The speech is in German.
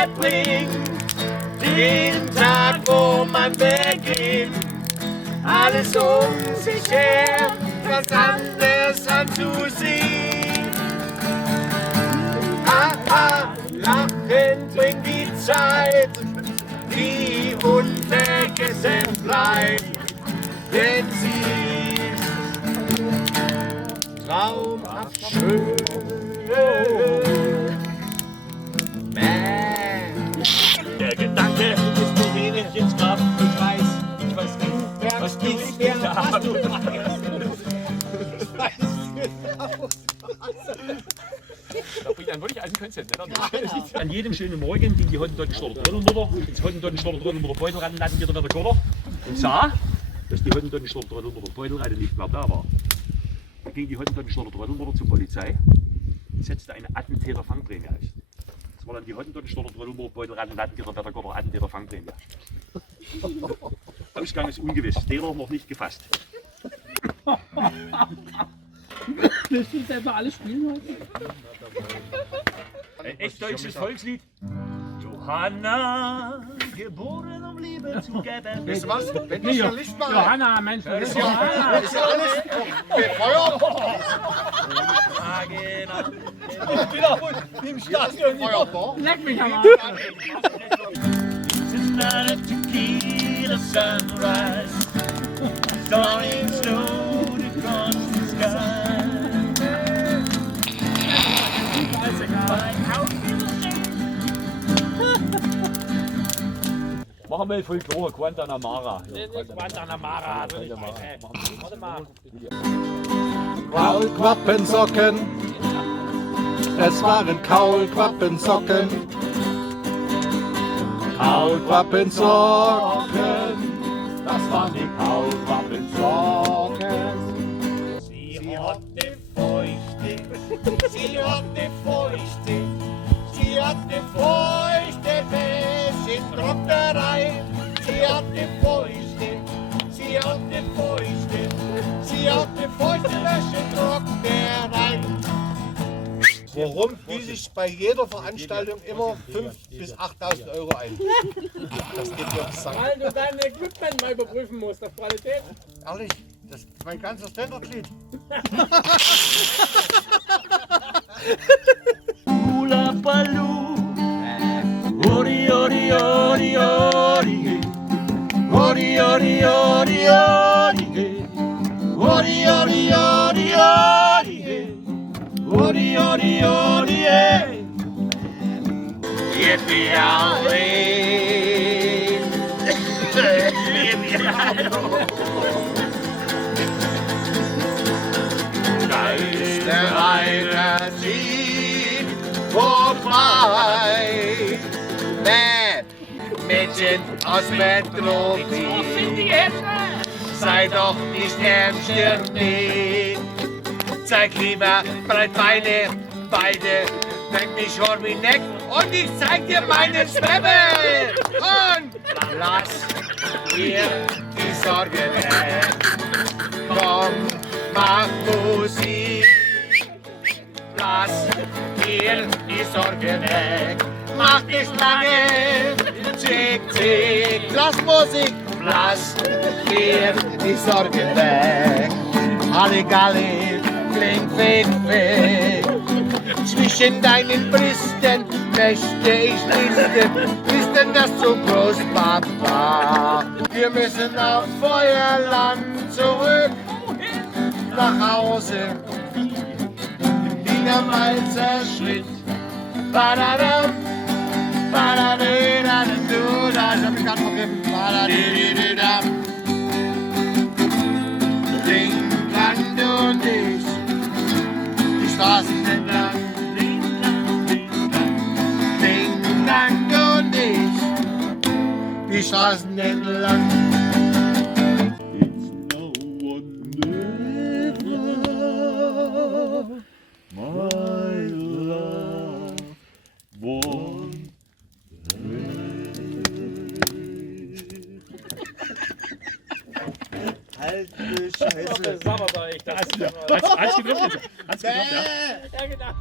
er bringt. Den Tag, wo man beginnt, alles um sich her, ganz anders anzusehen. Aha, Lachen bringt die Zeit, die unvergessen bleibt, denn sie ist traumhaft schön. Der Gedanke ist nur wenig ins Grab. Ich weiß nicht, was du da hast. Da bringt einen wirklich einen Konzept, ne? An jedem schönen Morgen ging die Hottentottenschlotter Trödelmutter ins Hottentottenschlotter Trödelmutter Beutelrad und hatten wieder mit der Kotter und sah, dass die Hottentottenschlotter Trödelmutter Beutelrad nicht mehr da war. Da ging die Hottentottenschlotter Trödelmutter zur Polizei und setzte eine Attentäter-Fangprämie aus. Das war dann die Hottentottenschlotter Trödelmutter Beutelrad und hatten wieder mit der Kotter Attentäter-Fangprämie. Ausgang ist ungewiss, Täter noch nicht gefasst. Willst du selber alles spielen heute? Ein echt deutsches Volkslied. Johanna, geboren um Liebe zu geben. Weißt du was? Wenn ich Journalist mache, Johanna, Mensch, ist ja alles befeuert. Im Stadion. leck mich am It's not a tequila sunrise, dawning slowly across the sky. Machen wir Folklore, Guantanamara. Guantanamara. Warte mal. Kaulquappensocken, es waren Kaulquappensocken. Kaulquappensocken, das waren die Kaulquappensocken. Sie hatte Feuchte, sie hatte Feuchte, sie hatte Feuchte Wäschetrocknerei. Sie hatte Feuchte, sie hatte Feuchte, sie hatte Feuchte Wäschetrocknerei. Warum gieße ich bei jeder Veranstaltung immer 5.000 bis 8.000 € ein? Das geht mir auf den Sack. Weil du dein Equipment mal überprüfen musst auf Qualität. Ehrlich, das ist mein ganzes Standardglied. Hula Baloo, ori ori ori ori, ori ori ori ori, ori ori ori ori, ori ori ori. Yippee Halloween, yippee Halloween. Da ist der Reiter zieht vorbei. Mädchen aus Metropol, sei doch nicht engstirnig. Zeig lieber Breitbeine, beide, denk mich schon wie Neck und ich zeig dir meinen Schwemmel. Und lass dir die Sorge weg. Komm, mach Musik. Lass dir die Sorge weg. Mach nicht lange. Zick, zick. Lass Musik. Lass dir die Sorge weg. Halligalli, fling, fling, fling. Zwischen deinen Brüsten möchte ich listen. Ist denn das zu groß, Papa? Wir müssen auf Feuerland zurück. Nach Hause. Wiener Walzer Schritt. Badadam, badadadam, das hab ich gerade vergessen. Badadadam. Land und ich, die Straßen entlang. Land und ich, die Straßen entlang. Scheiße. Das ist aber echt. Hat's geklappt? Ja, gedacht.